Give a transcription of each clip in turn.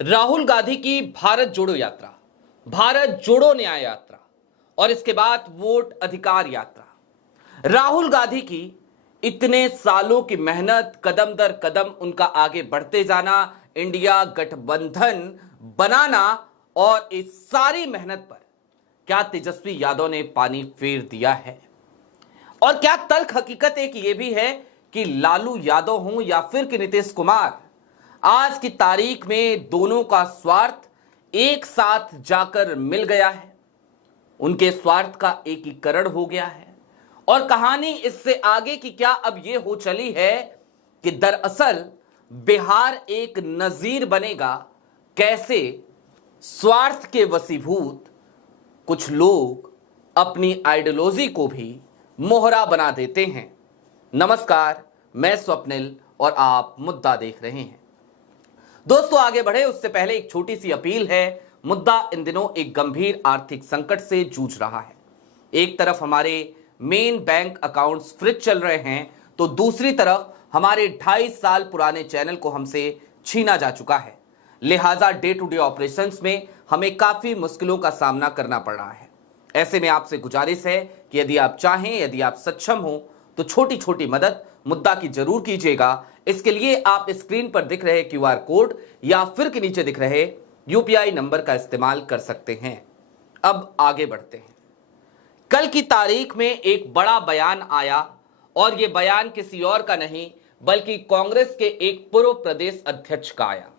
राहुल गांधी की भारत जोड़ो यात्रा, भारत जोड़ो न्याय यात्रा और इसके बाद वोट अधिकार यात्रा। राहुल गांधी की इतने सालों की मेहनत, कदम दर कदम उनका आगे बढ़ते जाना, इंडिया गठबंधन बनाना और इस सारी मेहनत पर क्या तेजस्वी यादव ने पानी फेर दिया है? और क्या तल्ख हकीकत एक यह भी है कि लालू यादव हों या फिर कि नीतीश कुमार, आज की तारीख में दोनों का स्वार्थ एक साथ जाकर मिल गया है, उनके स्वार्थ का एकीकरण हो गया है। और कहानी इससे आगे की क्या अब यह हो चली है कि दरअसल बिहार एक नजीर बनेगा, कैसे स्वार्थ के वशीभूत कुछ लोग अपनी आइडियोलॉजी को भी मोहरा बना देते हैं। नमस्कार, मैं स्वप्निल और आप मुद्दा देख रहे हैं। दोस्तों, आगे बढ़े उससे पहले एक छोटी सी अपील है। मुद्दा इन दिनों एक गंभीर आर्थिक संकट से जूझ रहा है। एक तरफ हमारे मेन बैंक अकाउंट्स फ्रीज चल रहे हैं, तो दूसरी तरफ हमारे 2.5 साल पुराने चैनल को हमसे छीना जा चुका है। लिहाजा डे टू डे ऑपरेशंस में हमें काफी मुश्किलों का सामना करना पड़ रहा है। ऐसे में आपसे गुजारिश है कि यदि आप चाहें, यदि आप सक्षम हो, तो छोटी छोटी मदद मुद्दा की जरूर कीजिएगा। इसके लिए आप स्क्रीन पर दिख रहे क्यूआर कोड या फिर के नीचे दिख रहे यूपीआई नंबर का इस्तेमाल कर सकते हैं। अब आगे बढ़ते हैं। कल की तारीख में एक बड़ा बयान आया और यह बयान किसी और का नहीं बल्कि कांग्रेस के एक पूर्व प्रदेश अध्यक्ष का आया।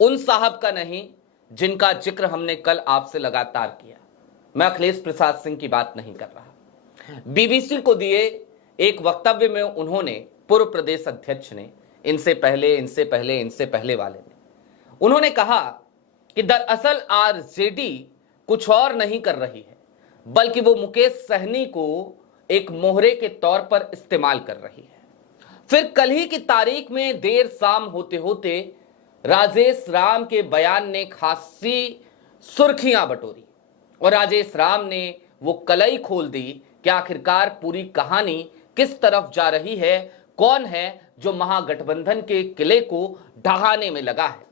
उन साहब का नहीं जिनका जिक्र हमने कल आपसे लगातार किया। मैं अखिलेश प्रसाद सिंह की बात नहीं कर रहा। बीबीसी को दिए एक वक्तव्य में उन्होंने, पूर्व प्रदेश अध्यक्ष ने, इनसे पहले वाले ने, उन्होंने कहा कि दरअसल आरजेडी कुछ और नहीं कर रही है बल्कि वो मुकेश सहनी को एक मोहरे के तौर पर इस्तेमाल कर रही है। फिर कल ही की तारीख में देर शाम होते होते राजेश राम के बयान ने खासी सुर्खियां बटोरी और राजेश राम ने वो कलई खोल दी कि आखिरकार पूरी कहानी किस तरफ जा रही है, कौन है जो महागठबंधन के किले को ढहाने में लगा है।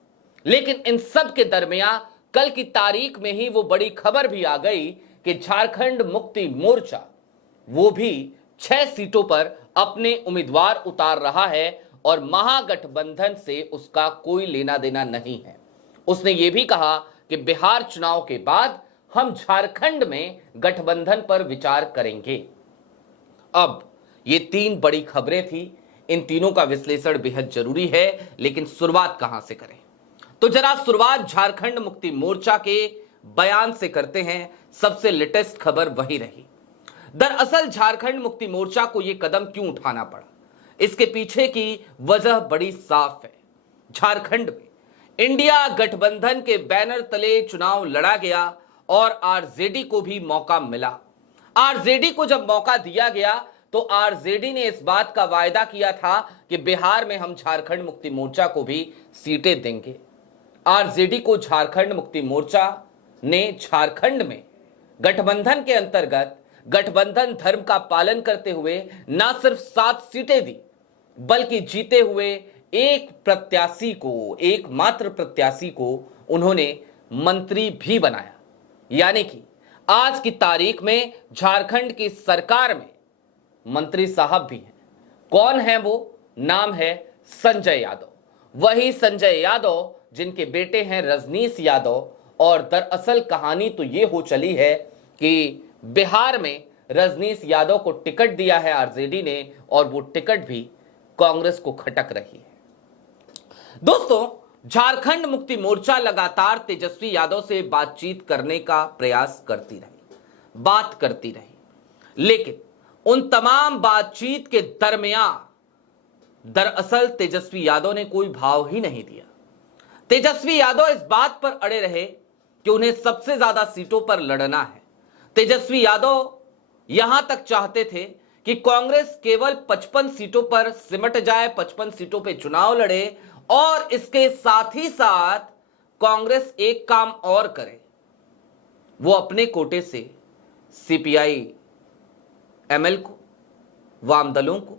लेकिन इन सब के दरमियान कल की तारीख में ही वो बड़ी खबर भी आ गई कि झारखंड मुक्ति मोर्चा वो भी 6 सीटों पर अपने उम्मीदवार उतार रहा है और महागठबंधन से उसका कोई लेना देना नहीं है। उसने ये भी कहा कि बिहार चुनाव के बाद हम झारखंड में गठबंधन पर विचार करेंगे। अब ये 3 बड़ी खबरें थी, इन तीनों का विश्लेषण बेहद जरूरी है, लेकिन शुरुआत कहां से करें? तो जरा शुरुआत झारखंड मुक्ति मोर्चा के बयान से करते हैं। सबसे लेटेस्ट खबर वही रही। दरअसल झारखंड मुक्ति मोर्चा को यह कदम क्यों उठाना पड़ा, इसके पीछे की वजह बड़ी साफ है। झारखंड में इंडिया गठबंधन के बैनर तले चुनाव लड़ा गया और आरजेडी को भी मौका मिला। आरजेडी को जब मौका दिया गया तो आरजेडी ने इस बात का वायदा किया था कि बिहार में हम झारखंड मुक्ति मोर्चा को भी सीटें देंगे। आरजेडी को झारखंड मुक्ति मोर्चा ने झारखंड में गठबंधन के अंतर्गत गठबंधन धर्म का पालन करते हुए न सिर्फ 7 सीटें दी बल्कि जीते हुए एकमात्र प्रत्याशी को उन्होंने मंत्री भी बनाया। यानी कि आज की तारीख में झारखंड की सरकार में मंत्री साहब भी हैं। कौन है वो? नाम है संजय यादव। वही संजय यादव जिनके बेटे हैं रजनीश यादव। और दरअसल कहानी तो ये हो चली है कि बिहार में रजनीश यादव को टिकट दिया है आरजेडी ने और वो टिकट भी कांग्रेस को खटक रही है। दोस्तों, झारखंड मुक्ति मोर्चा लगातार तेजस्वी यादव से बातचीत करने का प्रयास करती रही, लेकिन उन तमाम बातचीत के दरमियान दरअसल तेजस्वी यादव ने कोई भाव ही नहीं दिया। तेजस्वी यादव इस बात पर अड़े रहे कि उन्हें सबसे ज्यादा सीटों पर लड़ना है। तेजस्वी यादव यहां तक चाहते थे कि कांग्रेस केवल 55 सीटों पर सिमट जाए, 55 सीटों पर चुनाव लड़े और इसके साथ ही साथ कांग्रेस एक काम और करे, वो अपने कोटे से सीपीआई एमएल को, वाम दलों को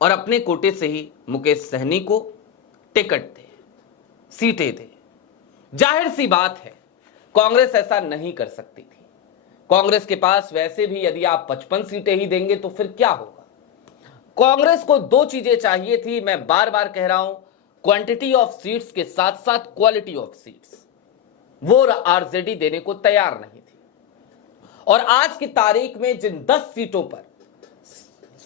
और अपने कोटे से ही मुकेश सहनी को टिकट दे, सीटें दे। जाहिर सी बात है कांग्रेस ऐसा नहीं कर सकती थी। कांग्रेस के पास वैसे भी यदि आप 55 सीटें ही देंगे तो फिर क्या होगा। कांग्रेस को दो चीजें चाहिए थी, मैं बार बार कह रहा हूं, क्वांटिटी ऑफ सीट्स के साथ साथ क्वालिटी ऑफ सीट्स। वो आरजेडी देने को तैयार नहीं थी। और आज की तारीख में जिन 10 सीटों पर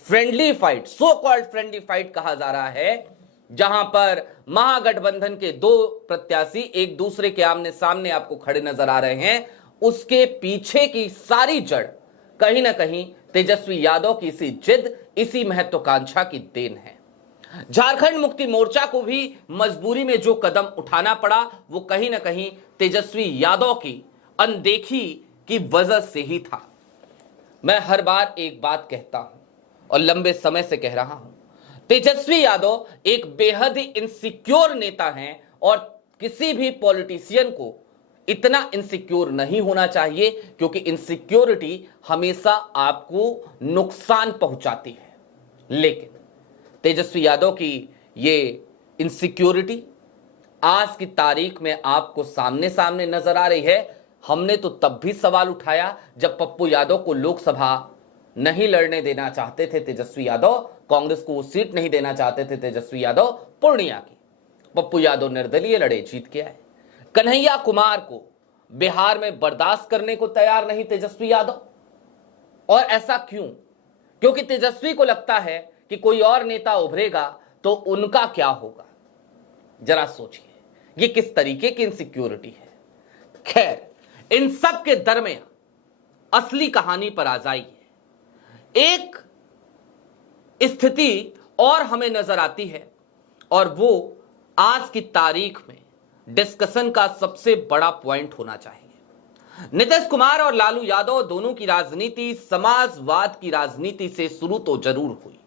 friendly fight, so called friendly fight कहा जा रहा है, जहां पर महागठबंधन के दो प्रत्याशी एक दूसरे के आमने सामने आपको खड़े नजर आ रहे हैं, उसके पीछे की सारी जड़ कहीं ना कहीं तेजस्वी यादव की इसी जिद, इसी महत्वाकांक्षा की देन है। झारखंड मुक्ति मोर्चा को भी मजबूरी में जो कदम उठाना पड़ा वो कहीं ना कहीं तेजस्वी यादव की अनदेखी की वजह से ही था। मैं हर बार एक बात कहता हूं और लंबे समय से कह रहा हूं, तेजस्वी यादव एक बेहद ही इनसिक्योर नेता हैं और किसी भी पॉलिटिशियन को इतना इनसिक्योर नहीं होना चाहिए, क्योंकि इनसिक्योरिटी हमेशा आपको नुकसान पहुंचाती है। लेकिन तेजस्वी यादव की ये इनसिक्योरिटी आज की तारीख में आपको सामने सामने नजर आ रही है। हमने तो तब भी सवाल उठाया जब पप्पू यादव को लोकसभा नहीं लड़ने देना चाहते थे तेजस्वी यादव, कांग्रेस को वो सीट नहीं देना चाहते थे तेजस्वी यादव पूर्णिया की। पप्पू यादव निर्दलीय लड़े, जीत के आए। कन्हैया कुमार को बिहार में बर्दाश्त करने को तैयार नहीं तेजस्वी यादव। और ऐसा क्यों? क्योंकि तेजस्वी को लगता है कि कोई और नेता उभरेगा तो उनका क्या होगा। जरा सोचिए ये किस तरीके की इनसिक्योरिटी है। खैर, इन सब के दरमियान असली कहानी पर आ जाइए। एक स्थिति और हमें नजर आती है और वो आज की तारीख में डिस्कशन का सबसे बड़ा पॉइंट होना चाहिए। नीतीश कुमार और लालू यादव दोनों की राजनीति समाजवाद की राजनीति से शुरू तो जरूर हुई,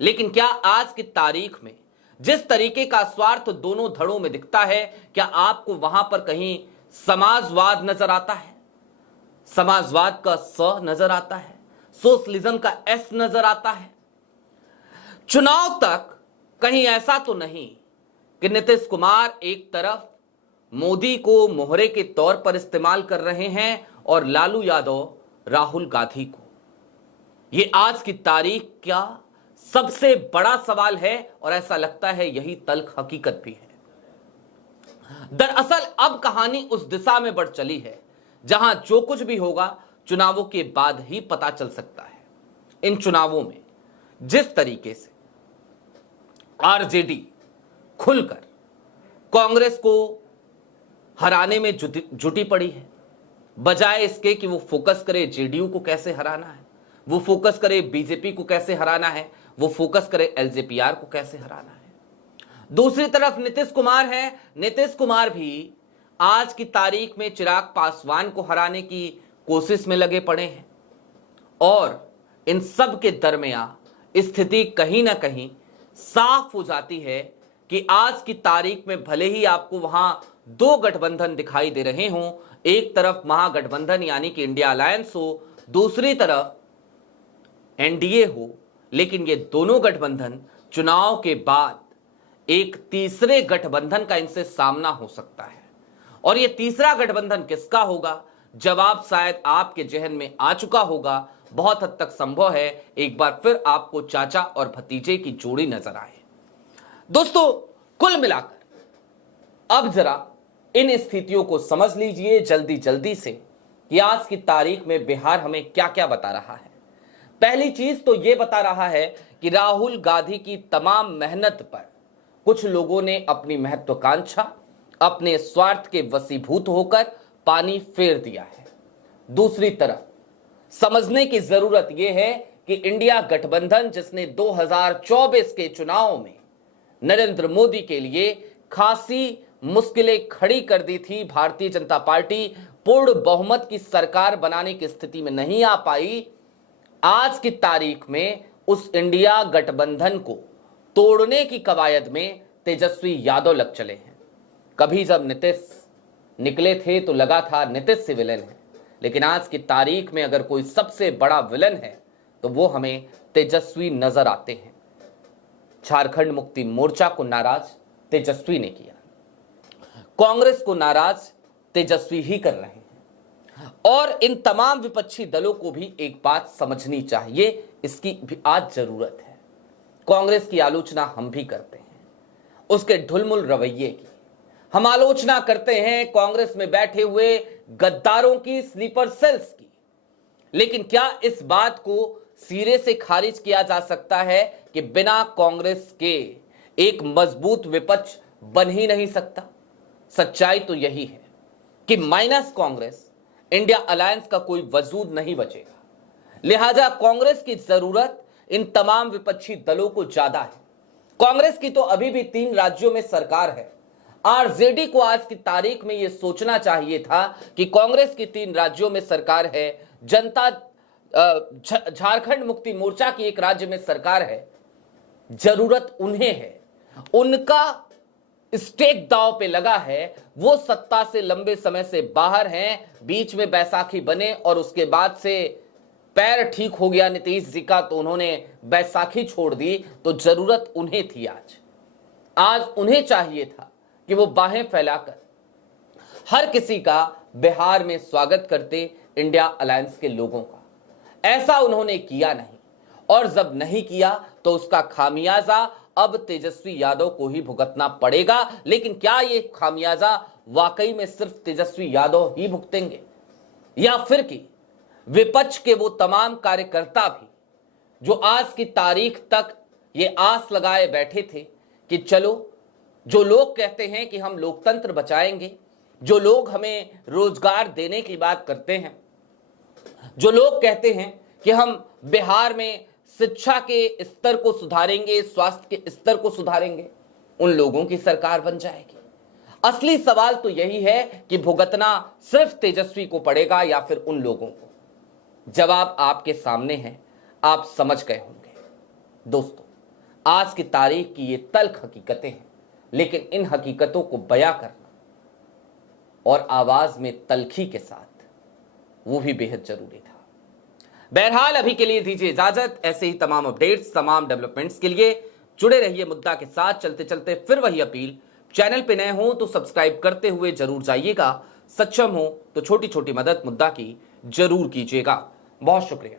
लेकिन क्या आज की तारीख में जिस तरीके का स्वार्थ दोनों धड़ों में दिखता है, क्या आपको वहां पर कहीं समाजवाद नजर आता है? समाजवाद का स नजर आता है, सोशलिज्म का एस नजर आता है? चुनाव तक कहीं ऐसा तो नहीं कि नीतीश कुमार एक तरफ मोदी को मोहरे के तौर पर इस्तेमाल कर रहे हैं और लालू यादव राहुल गांधी को। यह आज की तारीख का सबसे बड़ा सवाल है और ऐसा लगता है यही तल्ख हकीकत भी है। दरअसल अब कहानी उस दिशा में बढ़ चली है जहां जो कुछ भी होगा चुनावों के बाद ही पता चल सकता है। इन चुनावों में जिस तरीके से आरजेडी खुलकर कांग्रेस को हराने में जुटी पड़ी है, बजाय इसके कि वो फोकस करे जेडीयू को कैसे हराना है, वो फोकस करे बीजेपी को कैसे हराना है, वो फोकस करे एलजेपीआर को कैसे हराना है। दूसरी तरफ नीतीश कुमार है। नीतीश कुमार भी आज की तारीख में चिराग पासवान को हराने की कोशिश में लगे पड़े हैं और इन सब के दरमियान स्थिति कहीं ना कहीं साफ हो जाती है कि आज की तारीख में भले ही आपको वहां दो गठबंधन दिखाई दे रहे हों, एक तरफ महागठबंधन यानी कि इंडिया अलायंस हो, दूसरी तरफ एनडीए हो, लेकिन ये दोनों गठबंधन चुनाव के बाद एक तीसरे गठबंधन का इनसे सामना हो सकता है। और ये तीसरा गठबंधन किसका होगा, जवाब शायद आपके जहन में आ चुका होगा। बहुत हद तक संभव है एक बार फिर आपको चाचा और भतीजे की जोड़ी नजर आए। दोस्तों, कुल मिलाकर अब जरा इन स्थितियों को समझ लीजिए जल्दी जल्दी से कि आज की तारीख में बिहार हमें क्या क्या बता रहा है। पहली चीज तो यह बता रहा है कि राहुल गांधी की तमाम मेहनत पर कुछ लोगों ने अपनी महत्वाकांक्षा, अपने स्वार्थ के वशीभूत होकर पानी फेर दिया है। दूसरी तरफ समझने की जरूरत यह है कि इंडिया गठबंधन जिसने 2024 के चुनाव में नरेंद्र मोदी के लिए खासी मुश्किलें खड़ी कर दी थी, भारतीय जनता पार्टी पूर्ण बहुमत की सरकार बनाने की स्थिति में नहीं आ पाई। आज की तारीख में उस इंडिया गठबंधन को तोड़ने की कवायद में तेजस्वी यादव लग चले हैं। कभी जब नीतीश निकले थे तो लगा था नीतीश से विलन है, लेकिन आज की तारीख में अगर कोई सबसे बड़ा विलन है तो वो हमें तेजस्वी नजर आते हैं। झारखंड मुक्ति मोर्चा को नाराज तेजस्वी ने किया, कांग्रेस को नाराज तेजस्वी ही कर रहे हैं। और इन तमाम विपक्षी दलों को भी एक बात समझनी चाहिए, इसकी भी आज जरूरत है। कांग्रेस की आलोचना हम भी करते हैं, उसके ढुलमुल रवैये की। हम आलोचना करते हैं कांग्रेस में बैठे हुए गद्दारों की, स्लीपर सेल्स की। लेकिन क्या इस बात को सिरे से खारिज किया जा सकता है कि बिना कांग्रेस के एक मजबूत विपक्ष बन ही नहीं सकता? सच्चाई तो यही है कि माइनस कांग्रेस इंडिया अलायंस का कोई वजूद नहीं बचेगा। लिहाजा कांग्रेस की जरूरत इन तमाम विपक्षी दलों को ज्यादा है। कांग्रेस की तो अभी भी 3 राज्यों में सरकार है। आरजेडी को आज की तारीख में यह सोचना चाहिए था कि कांग्रेस की 3 राज्यों में सरकार है, जनता झारखंड मुक्ति मोर्चा की एक राज्य में सरकार है। जरूरत उन्हें है, उनका स्टेक दांव पे लगा है। वो सत्ता से लंबे समय से बाहर हैं, बीच में बैसाखी बने और उसके बाद से पैर ठीक हो गया नीतीश जी का, तो उन्होंने बैसाखी छोड़ दी। तो जरूरत उन्हें थी, आज उन्हें चाहिए था कि वो बाहें फैलाकर हर किसी का बिहार में स्वागत करते, इंडिया अलायंस के लोगों का। ऐसा उन्होंने किया नहीं, और जब नहीं किया तो उसका खामियाजा अब तेजस्वी यादव को ही भुगतना पड़ेगा। लेकिन क्या ये खामियाजा वाकई में सिर्फ तेजस्वी यादव ही भुगतेंगे, या फिर कि विपक्ष के वो तमाम कार्यकर्ता भी जो आज की तारीख तक ये आस लगाए बैठे थे कि चलो, जो लोग कहते हैं कि हम लोकतंत्र बचाएंगे, जो लोग हमें रोजगार देने की बात करते हैं, जो लोग कहते हैं कि हम बिहार में शिक्षा के स्तर को सुधारेंगे, स्वास्थ्य के स्तर को सुधारेंगे, उन लोगों की सरकार बन जाएगी। असली सवाल तो यही है कि भुगतना सिर्फ तेजस्वी को पड़ेगा या फिर उन लोगों को। जवाब आपके सामने है, आप समझ गए होंगे। दोस्तों, आज की तारीख की ये तल्ख हकीकतें हैं, लेकिन इन हकीकतों को बयां करना और आवाज में तल्खी के साथ, वो भी बेहद जरूरी था। बहरहाल अभी के लिए दीजिए इजाजत। ऐसे ही तमाम अपडेट्स, तमाम डेवलपमेंट्स के लिए जुड़े रहिए मुद्दा के साथ। चलते चलते फिर वही अपील, चैनल पे नए हो तो सब्सक्राइब करते हुए जरूर जाइएगा। सक्षम हो तो छोटी छोटी मदद मुद्दा की जरूर कीजिएगा। बहुत शुक्रिया।